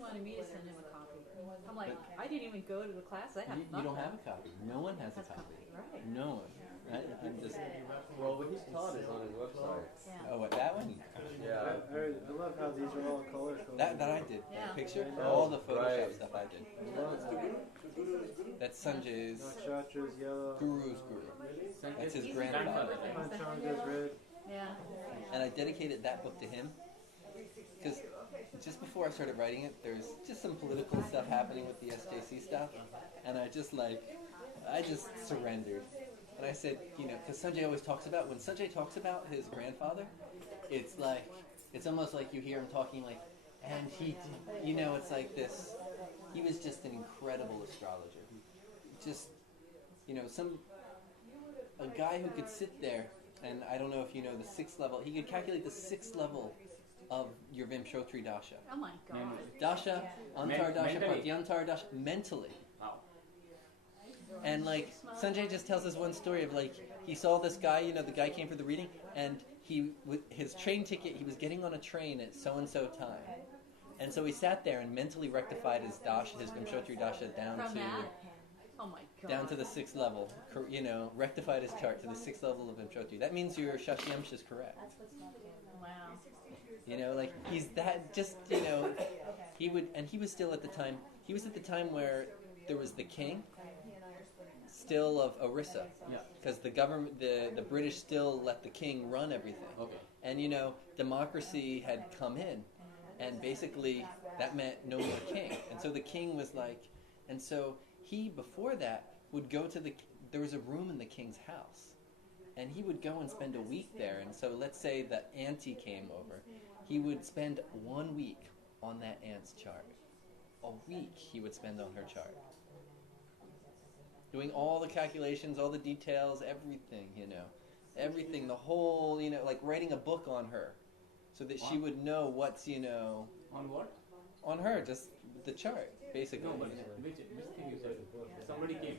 wanted me to send him a copy. I'm like, I didn't even go to the class. I have You don't have a copy. No one has a copy. Right. No one. I'm just. Well, what he's taught is on his website. Yeah. Oh, what, that one? Yeah. I love how these are all color coded. That I did. Yeah. The picture, all the Photoshop Right. stuff I did. That's Sanjay's Nakshatra's yellow. Guru's guru. That's his grandfather. Panchanga's red. Yeah. And I dedicated that book to him because just before I started writing it, there's just some political stuff happening with the SJC stuff, and I just surrendered. And I said, because Sanjay always talks about, when Sanjay talks about his grandfather, it's almost like you hear him talking like, and he, it's like this, he was just an incredible astrologer. Just, a guy who could sit there, and I don't know if you know the 6th level, he could calculate the 6th level of your Vimshotri Dasha. Oh my God. Dasha, Antar Dasha, Mentally. Pratyantar Dasha, mentally. Wow. And like Sanjay just tells us one story of like he saw this guy, the guy came for the reading, and his train ticket, he was getting on a train at so and so time, and so he sat there and mentally rectified his dasha, his Vimshotri Dasha down From to that? Oh my God. down to the 6th level, rectified his chart to the 6th level of Vimshotri. That means your Shashyamsha is correct. Wow. Like he's that just he would, and he was still at the time. He was at the time where there was the king still of Orissa, because the government, the British still let the king run everything. Okay. And democracy had come in, and basically that meant no more king. And so the king was like, and so he before that would go to there was a room in the king's house, and he would go and spend a week there. And so let's say the auntie came over, he would spend 1 week on that aunt's chart. A week he would spend on her chart, doing all the calculations, all the details, everything, everything, the whole, like writing a book on her, so that she would know what's, On what? on her, just the chart, basically. No, but which thing you said? Somebody came.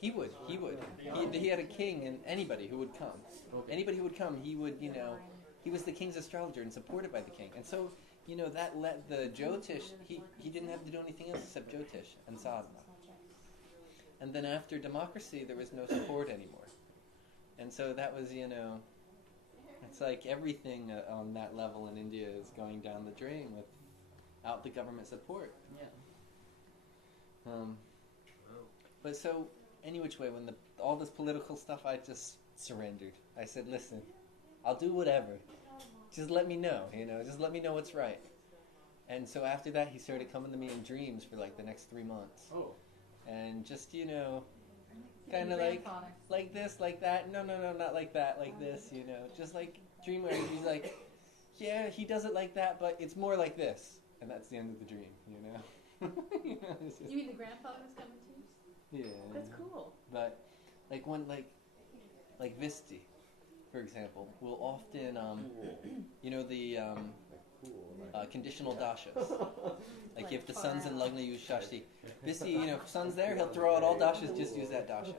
He would. He had a king, and anybody who would come. Okay. Anybody who would come, he would, he was the king's astrologer and supported by the king. And so, that let the Jyotish, he didn't have to do anything else except Jyotish and sadhana. And then after democracy, there was no support anymore. And so that was, it's like everything on that level in India is going down the drain without the government support. Yeah. But so, any which way, when all this political stuff, I just surrendered. I said, listen, I'll do whatever. Just let me know, just let me know what's right. And so after that, he started coming to me in dreams for like the next 3 months. Oh. And just, kind of like this, like that. No, not like that, like this, Just like dream where he's like, yeah, he does it like that, but it's more like this. And that's the end of the dream, It's just, You mean the grandfather was coming to you? yeah. That's cool. But like one, like Visti, for example, will often, the conditional dashas. Like if the sun's in Lagna, use Shastri. Visti, if sun's there, he'll throw out all dashas, just use that dasha.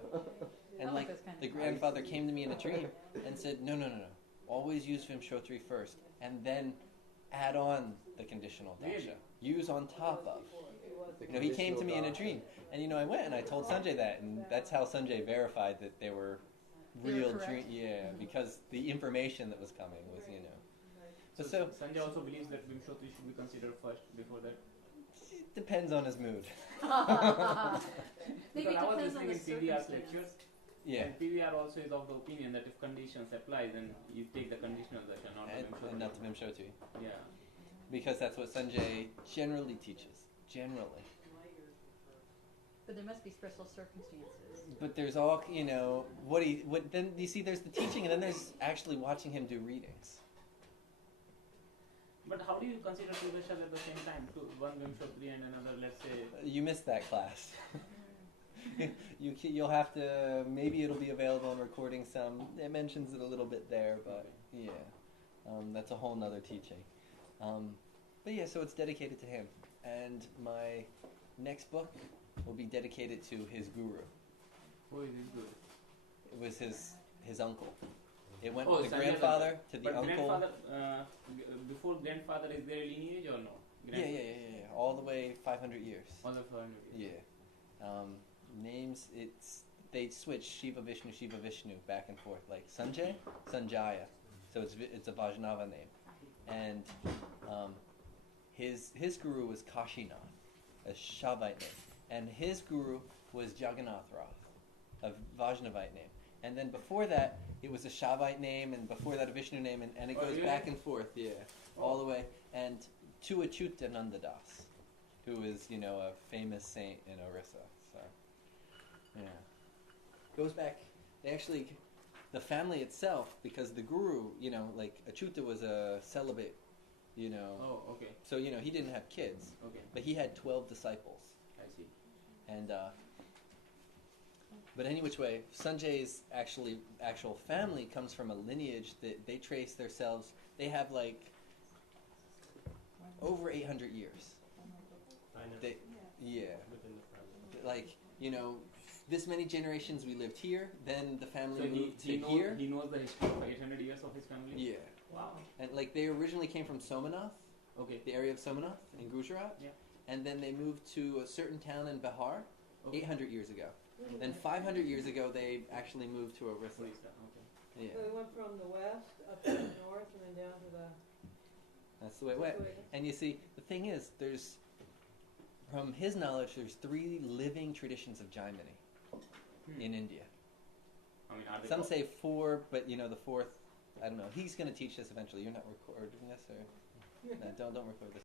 And I like like those kind of the grandfather came to me in a dream and said, no. Always use Vimshotri first, and then add on the conditional dasha. Really? Use on top of. He came to me in a dream, and I went and I told Sanjay that, and that's how Sanjay verified that they were real dreams. Yeah, because the information that was coming was, So Sanjay also believes that Vimshotri should be considered first before that. It depends on his mood. Maybe Because it I was depends on listening the in PVR's circumstances. lectures, Yeah, and PVR also is of the opinion that if conditions apply, then you take the conditional dasha, not the Vimshotri. and not the Vimshotri. Yeah. Because that's what Sanjay generally teaches. Generally. But there must be special circumstances. But there's all, then you see there's the teaching, and then there's actually watching him do readings. But how do you consider two dashas at the same time? One Vimshotri and another, let's say. You missed that class. You'll have to, maybe it'll be available on recording some. It mentions it a little bit there, but yeah. That's a whole nother teaching. But yeah, so it's dedicated to him. And my next book will be dedicated to his guru. Who is his guru? It was his uncle. It went Oh, the Sanjay grandfather to the but uncle. grandfather, before grandfather, is there a lineage or no? all the way 500 years. All the 400 years. Yeah. Names, they switch Shiva Vishnu back and forth, like Sanjay, Sanjaya. So it's a Vaisnava name. And his guru was Kashinath, a Shaivite name. And his guru was Jagannath Rath, a Vaishnavite name. And then before that, it was a Shaivite name, and before that a Vishnu name, and it goes back and forth, all the way. And to Achyutananda Das, who is, a famous saint in Orissa. So, yeah. Goes back, the family itself, because the guru, like Achyuta was a celibate, Oh, okay. so, he didn't have kids, Okay. but he had 12 disciples. I see. And, but any which way, Sanjay's actual family comes from a lineage that they trace themselves. They have over 800 years. They, yeah. Within the family. This many generations we lived here, then the family So moved he to here. knows the history of 800 years of his family? Yeah. Wow. And they originally came from Somanath, Okay. the area of Somanath in Gujarat. Yeah. And then they moved to a certain town in Bihar Okay. 800 years ago. Then 500 years ago they actually moved to Orissa. Orissa, okay. Yeah. So we went from the west up to the north and then down to the. That's the way it went. And you see, the thing is, from his knowledge, there's 3 living traditions of Jaimini in India. I mean, are they Some say 4, but the 4th, I don't know. He's going to teach this eventually. You're not recording this, or no, don't record this.